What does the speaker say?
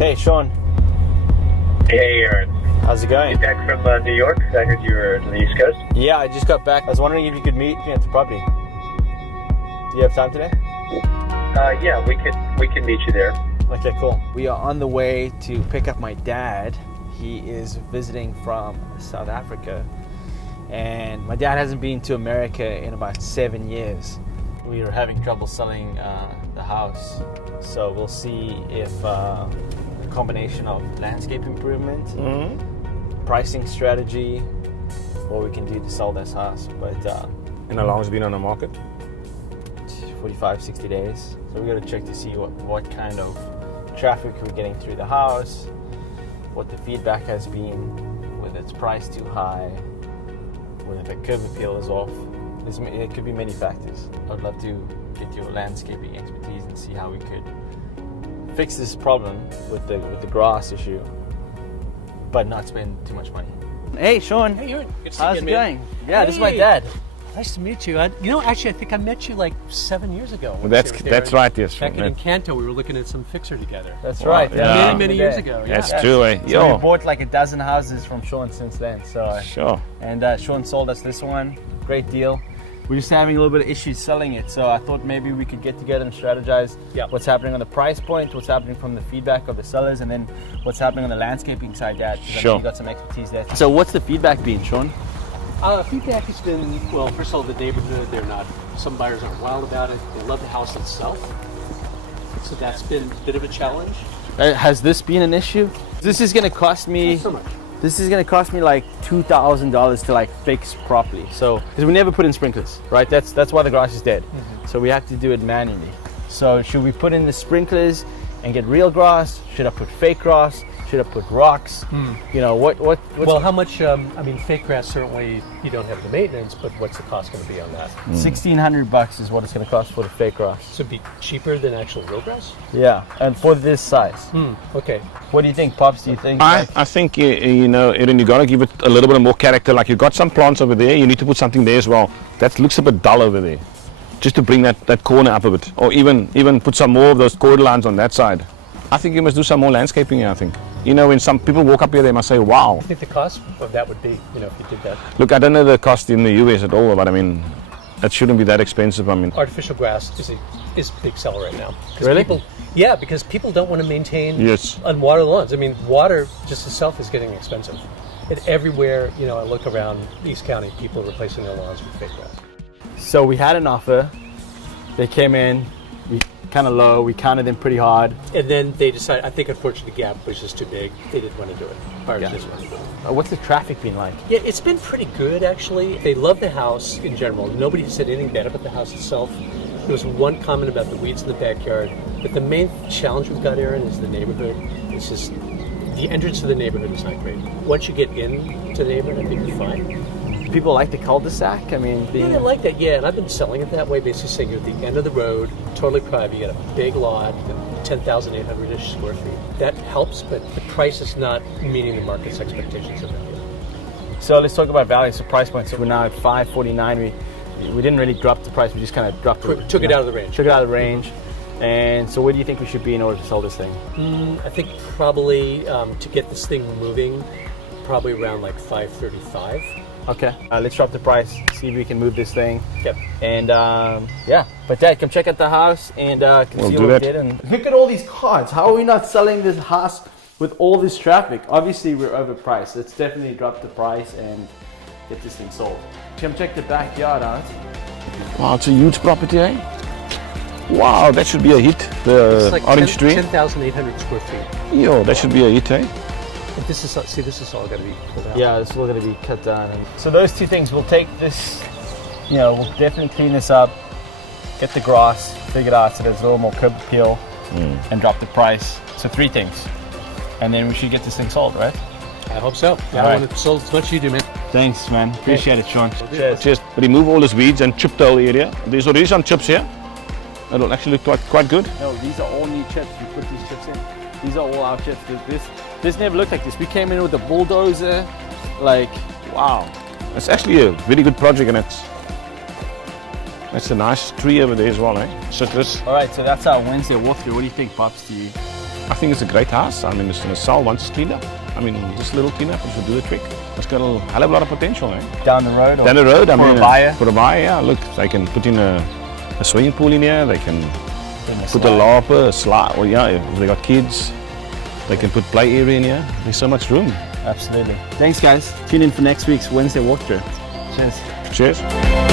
Hey, Sean. Hey, Erin. How's it going? You back from New York? I heard you were to the East Coast. Yeah, I just got back. I was wondering if you could meet me at the property. Do you have time today? Yeah, we can meet you there. Okay, cool. We are on the way to pick up my dad. He is visiting from South Africa, and my dad hasn't been to America in about 7 years. We are having trouble selling the house, so we'll see if a combination of landscape improvement, pricing strategy, what we can do to sell this house. But And how long has it been on the market? 45, 60 days. So we got to check to see what kind of traffic we're getting through the house, what the feedback has been, whether it's priced too high, whether the curb appeal is off. It could be many factors. I would love to get your landscaping expertise and see how we could fix this problem with the grass issue, but not spend too much money. Hey, Sean. Hey, Erin. Good to see How's you, it man. going? Yeah, this is my dad. Nice to meet you. Actually, I think I met you like 7 years ago. when That's we were there that's right, yes. Back in Encanto, we were looking at some fixer together. That's Wow, right. yeah. Many years ago. Yeah. That's true, eh? So we Yo, bought like a dozen houses from Sean since then. So sure. and Sean sold us this one. Great deal. We're just having a little bit of issues selling it, so I thought maybe we could get together and strategize what's happening on the price point, what's happening from the feedback of the sellers, and then what's happening on the landscaping side, Dad. Because I know you got some expertise there. So what's the feedback been, Sean? Feedback has been, well, first of all, the neighborhood, some buyers aren't wild about it. They love the house itself. So that's been a bit of a challenge. Has this been an issue? This is going to cost me... Not so much. This is going to cost me like $2,000 to like fix properly. So, because we never put in sprinklers, right? That's why the grass is dead. So we have to do it manually. So should we put in the sprinklers and get real grass? Should I put fake grass? Should I put rocks? You know, what's Well, how much, fake grass, certainly you don't have the maintenance, but what's the cost going to be on that? $1,600 is what it's going to cost for the fake grass. So it'd be cheaper than actual real grass? Yeah, and for this size. Okay. What do you think, Pops? Do you think? I think, you know, Erin, you got to give it a little bit more character. Like, you've got some plants over there, you need to put something there as well. That looks a bit dull over there. Just to bring that corner up a bit. Or even put some more of those chord lines on that side. I think you must do some more landscaping here, I think. You know, when some people walk up here, they must say, wow. I think the cost of that would be, if you did that. Look, I don't know the cost in the US at all, but I mean, it shouldn't be that expensive. I mean, Artificial grass is a big seller right now. Really? Because people don't want to maintain Yes. unwatered lawns. I mean, water just itself is getting expensive. And everywhere, I look around East County, people are replacing their lawns with fake grass. So we had an offer. They came in, kind of low. We counted them pretty hard. And then they decided, I think unfortunately the gap was just too big. They didn't want to do it. Buyers didn't want to do it. What's the traffic been like? Yeah, it's been pretty good actually. They love the house in general. Nobody said anything bad about the house itself. There was one comment about the weeds in the backyard. But the main challenge we've got, Erin, is the neighborhood. It's just, the entrance to the neighborhood is not great. Once you get into the neighborhood, I think you're fine. People like the cul-de-sac. I mean, Yeah, they like that, and I've been selling it that way, basically saying you're at the end of the road, totally private, you got a big lot, 10,800-ish square feet. That helps, but the price is not meeting the market's expectations of value. So let's talk about value. So price points. So we're now at $549. We didn't really drop the price. We just kind of dropped it. Took it out of the range. Took it out of the range. And so where do you think we should be in order to sell this thing? I think probably to get this thing moving, probably around like $535. Okay. Let's drop the price. See if we can move this thing. Yep. And but Dad, come check out the house and We'll see do what that. we did. And look at all these cars. How are we not selling this house with all this traffic? Obviously, we're overpriced. Let's definitely drop the price and get this thing sold. Come check the backyard out. wow, it's a huge property, eh? Wow, that should be a hit. The It's like orange tree. 10,800 square feet. Yo, that should be a hit, eh? But this is all got to be pulled out. Yeah, it's all going to be cut down. So those two things, we'll take this, we'll definitely clean this up, get the grass, figure it out so there's a little more curb appeal, and drop the price. So 3 things. And then we should get this thing sold, right? I hope so. Yeah, I want it sold as much as you do, man. Thanks, man. Appreciate it, Sean. Cheers. Just remove all these weeds and chip the whole area. There's already some chips here. It'll actually look quite good. No, these are all new chips. We put these chips in. These are all our chips. This never looked like this. We came in with a bulldozer, like, Wow. It's actually a very good project, and that's a nice tree over there as well, eh? Citrus. all right, so that's our Wednesday walkthrough. What do you think, Pops? Do you I think it's a great house. I mean, it's going to sell once it's cleaned up. I mean, just a little cleanup, it should do the trick. It's got a hell of a lot of potential, eh? Down the road? Or Down the road, I for mean, a buyer? For a buyer, yeah. Look, they can put in a swimming pool in here. They can put a slide. larper, a slide. Well, yeah, if they got kids, they can put play area in here. There's so much room. Absolutely. Thanks, guys. Tune in for next week's Wednesday walkthrough. Cheers. Cheers.